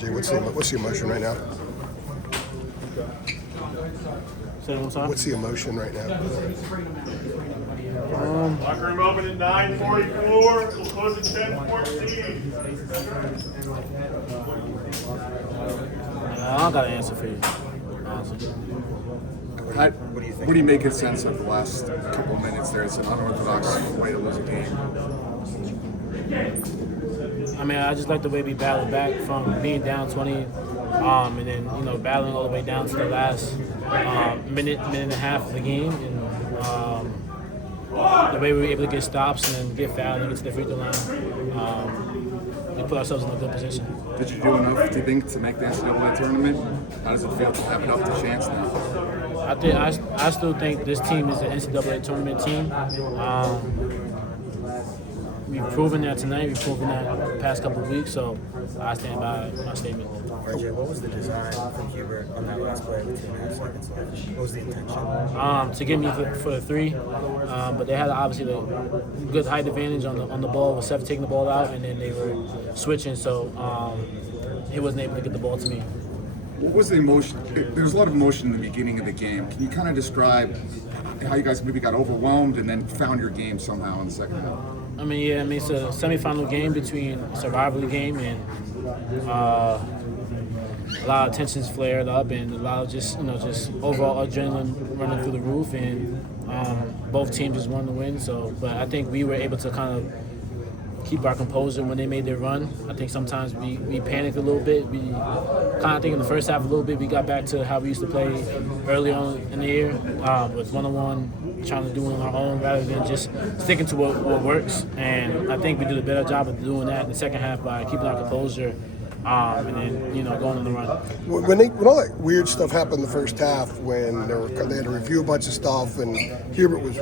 RJ, what's the emotion right now? Say it one time. What's the emotion right now? Locker room open at 9:44. We'll close at 10:14. I don't got an answer for you, honestly. What do you make of sense of the last couple of minutes there? It's an unorthodox way to lose a game. I mean, I just like the way we battled back from being down 20, and then battling all the way down to the last minute and a half of the game, and the way we were able to get stops and then get fouled and get to the free throw line. We put ourselves in a good position. Did you do enough, do you think, to make the NCAA tournament? How does it feel to have it up to chance now? I still think this team is an NCAA tournament team. We've proven that tonight. We've proven that the past couple of weeks. So I stand by my statement. RJ, what was the design from Hubert on that last play with 2.5 seconds left? What was the intention? To get me for the three, but they had obviously the good height advantage on the ball with Seth taking the ball out, and then they were switching, so he wasn't able to get the ball to me. What was the emotion? There was a lot of emotion in the beginning of the game. Can you kind of describe how you guys maybe got overwhelmed and then found your game somehow in the second half? It's a semifinal game between a survival game, and a lot of tensions flared up, and a lot of just overall adrenaline running through the roof, and both teams just wanted to win. So, but I think we were able to kind of keep our composure when they made their run. I think sometimes we panicked a little bit. We kind of think in the first half a little bit we got back to how we used to play early on in the year, with one-on-one, trying to do it on our own rather than just sticking to what works. And I think we did a better job of doing that in the second half by keeping our composure and then going on the run. When all that weird stuff happened in the first half, when they had to review a bunch of stuff, and Hubert was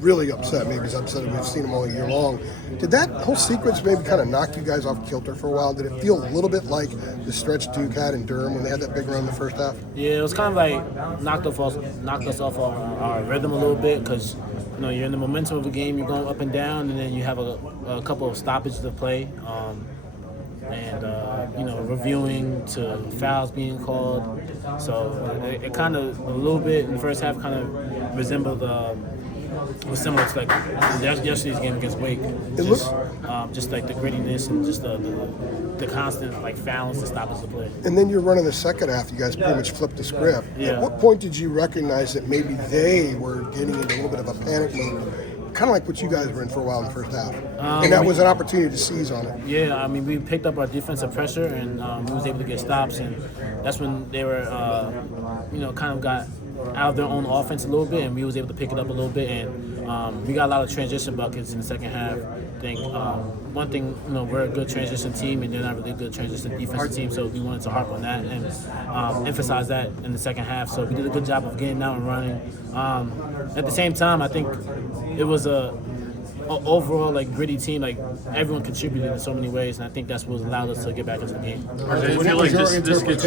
really upset. Maybe he's upset that we've seen him all year long. Did that whole sequence maybe kind of knock you guys off kilter for a while? Did it feel a little bit like the stretch Duke had in Durham when they had that big run in the first half? Yeah, it was kind of like knocked us off our rhythm a little bit, because you're in the momentum of the game, you're going up and down, and then you have a couple of stoppages to play, and reviewing to fouls being called. So it kind of a little bit in the first half kind of resembled. Was similar to like yesterday's game against Wake. Just like the grittiness and just the constant like fouls to stop us to play. And then you're running the second half. You guys pretty much flipped the script. Yeah. At what point did you recognize that maybe they were getting into a little bit of a panic mode, kind of like what you guys were in for a while in the first half? And that was an opportunity to seize on it. Yeah, we picked up our defensive pressure, and we was able to get stops, and that's when they were, kind of got out of their own offense a little bit, and we was able to pick it up a little bit, and we got a lot of transition buckets in the second half. I think one thing, we're a good transition team, and they're not really a good transition defensive team, so we wanted to harp on that and emphasize that in the second half. So we did a good job of getting out and running. At the same time, I think it was a overall gritty team. Like everyone contributed in so many ways, and I think that's what allowed us to get back into the game. I feel like this gets